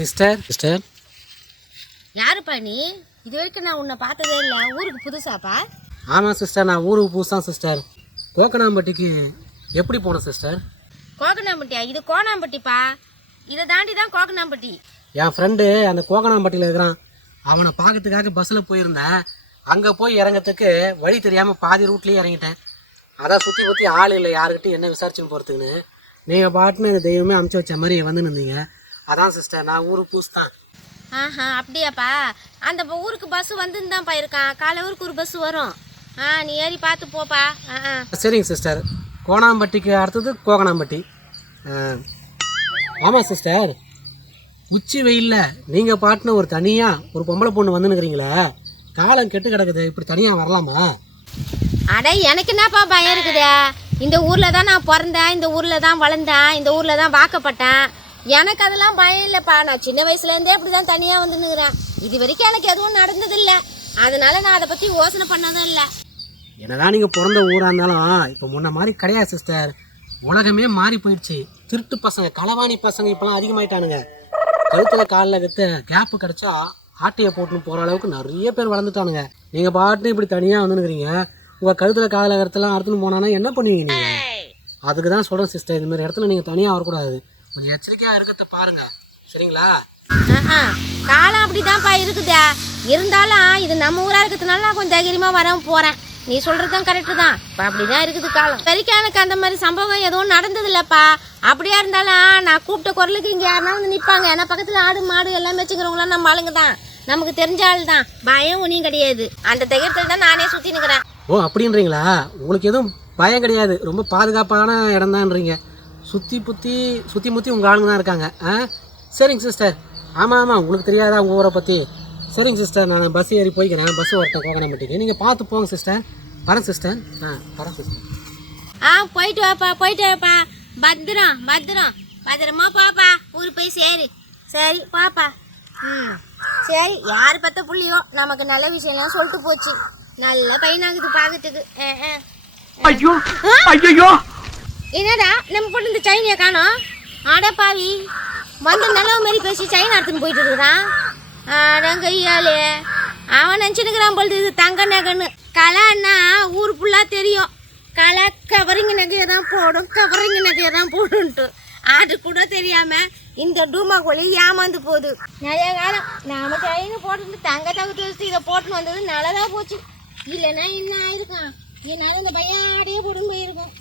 Sister யாருப்பா நீ? இது வரைக்கும் நான் உன்னை பார்த்ததே இல்லை. ஊருக்கு புதுசாப்பா? ஆமாம் சிஸ்டர், நான் ஊருக்கு புதுசாக சிஸ்டர். கோக்கனாம்பட்டிக்கு எப்படி போனேன் சிஸ்டர்? கோகனாம்பட்டியா? இது கோணாம்பட்டிப்பா. இதை தாண்டி தான் கோகனாம்பட்டி. என் ஃப்ரெண்டு அந்த கோக்கனாம்பட்டியில் இருக்கிறான். அவனை பார்க்கறதுக்காக பஸ்ஸில் போயிருந்தேன். அங்கே போய் இறங்கிறதுக்கு வழி தெரியாமல் பாதி ரூட்லேயே இறங்கிட்டேன். அதான் சுற்றி பற்றி ஆள் இல்லை யாருக்கிட்டையும் என்ன விசாரிச்சுன்னு போகிறதுக்குன்னு. நீங்கள் பாட்டுன்னு இந்த தெய்வமே அமுச்சு வச்ச மாதிரி வந்து நின்றீங்க. அதான் சிஸ்டர், நான் ஊருக்கு புதுசு தான். ஆஹா, அப்படியாப்பா? அந்த ஊருக்கு பஸ் வந்துருந்தான்ப்பா இருக்கான். காலை ஊருக்கு ஒரு பஸ் வரும். நீ ஏறி பார்த்து போப்பா. சரிங்க சிஸ்டர். கோணாம்பட்டிக்கு அடுத்தது கோகனாம்பட்டி. ஆமாம் சிஸ்டர், உச்சி வெயிலில் நீங்கள் பாட்டுன்னு ஒரு தனியாக ஒரு பொம்பளை பொண்ணு வந்துன்னுக்கிறீங்களே, காலம் கெட்டு கிடக்குது, இப்படி தனியாக வரலாமா? அட, எனக்கு என்னப்பா பயம் இருக்குது? இந்த ஊரில் தான் நான் பிறந்தேன், இந்த ஊரில் தான் வளர்ந்தேன், இந்த ஊரில் தான் வாக்கப்பட்டேன். எனக்கு அதெல்லாம் பயம் இல்லைப்பா. நான் சின்ன வயசுலேருந்தே அப்படி தான் தனியாக வந்துன்னுக்கிறேன். இது வரைக்கும் எனக்கு எதுவும் நடந்ததில்லை. அதனால நான் அதை பற்றி யோசனை பண்ணதும் இல்லை. என்னதான் நீங்கள் பிறந்த ஊராக இருந்தாலும் இப்போ முன்ன மாதிரி கிடையாது சிஸ்டர். உலகமே மாறி போயிடுச்சு. திருட்டு பசங்க, களவாணி பசங்க இப்போலாம் அதிகமாயிட்டானுங்க. கழுத்தில் காலில் கற்று கேப்பு கிடச்சா ஆட்டையை போட்டுன்னு போகிற அளவுக்கு நிறைய பேர் வளர்ந்துட்டானுங்க. நீங்கள் பாட்டு இப்படி தனியாக வந்துன்னுக்கிறீங்க. உங்கள் கழுத்தில் காலில் கருத்தெல்லாம் அறுத்துன்னு போனான்னா என்ன பண்ணுவீங்க நீங்கள்? அதுக்கு தான் சொல்கிறேன் சிஸ்டர், இதுமாதிரி இடத்துல நீங்கள் தனியாக வரக்கூடாது. கொஞ்சம் எச்சரிக்கையாக இருக்கிறத பாருங்க, சரிங்களா? காலம் அப்படிதான்ப்பா இருக்குதா. இருந்தாலும் இது நம்ம ஊராக இருக்கிறதுனால நான் கொஞ்சம் தைரியமாக வரவும் போகிறேன். நீ சொல்கிறது தான் கரெக்டு தான். இப்போ அப்படி தான் இருக்குது காலம். வரைக்கும் எனக்கு அந்த மாதிரி சம்பவம் எதுவும் நடந்ததில்லைப்பா. அப்படியா இருந்தாலும் நான் கூப்பிட்ட குரலுக்கு இங்கே யாருனா வந்து நிற்பாங்க. ஏன்னா பக்கத்தில் ஆடு மாடு எல்லாம் வச்சுக்கிறவங்களாம் நம்ம ஆளுங்க தான், நமக்கு தெரிஞ்ச ஆள் தான். பயம் ஒன்றும் கிடையாது. அந்த தைரியத்தில் தான் நானே சுற்றி நிற்கிறேன். ஓ, அப்படின்றீங்களா? உங்களுக்கு எதுவும் பயம் கிடையாது, ரொம்ப பாதுகாப்பான இடம் தான்றீங்க. சுற்றி முற்றி உங்கள் ஆளுங்க தான் இருக்காங்க. சரிங்க சிஸ்டர். ஆமாம், உங்களுக்கு தெரியாதா உங்கள் ஊரை பற்றி? சரிங்க சிஸ்டர், நான் பஸ் ஏறி போய்க்கிறேன். பஸ் வரட்டேன் கோகனாம்பட்டிக்கு. நீங்கள் பார்த்து போங்க சிஸ்டர். வரேன் சிஸ்டர். வரேன் சிஸ்டர். போயிட்டு வாப்பா. பத்திரமா பாப்பா. ஊர் போய் சேரு. சரி பாப்பா. சரி, யார் பத்த புள்ளியோ நமக்கு நல்ல விஷயம்லாம் சொல்லிட்டு போச்சு. நல்ல பையனாகுது பார்க்கறதுக்கு. ஐயோ, என்னடா நம்ம போட்டு இந்த சைனியை காணோம்? ஆடப்பாவி, வந்து நல்ல மாதிரி பேசி சைனா எடுத்துன்னு போயிட்டு இருக்கிறான். கையாலே அவன் நினச்சினுக்கிறான் பொழுது இது தங்க நகைன்னு. கலைன்னா ஊர் ஃபுல்லாக தெரியும். கலை கவரிங்க நகையை தான் போடுன்ட்டு அது கூட தெரியாமல் இந்த டூமா கோழி ஏமாந்து போகுது. நிறைய காலம் நாம சைனு போட்டு தங்க தகுத்து வச்சு இதை போட்டுன்னு வந்தது நல்லதாக போச்சு. இல்லைன்னா என்ன ஆயிருக்கான்? என்னால் இந்த பையன் ஆடையே போட்டுன்னு போயிருக்கோம்.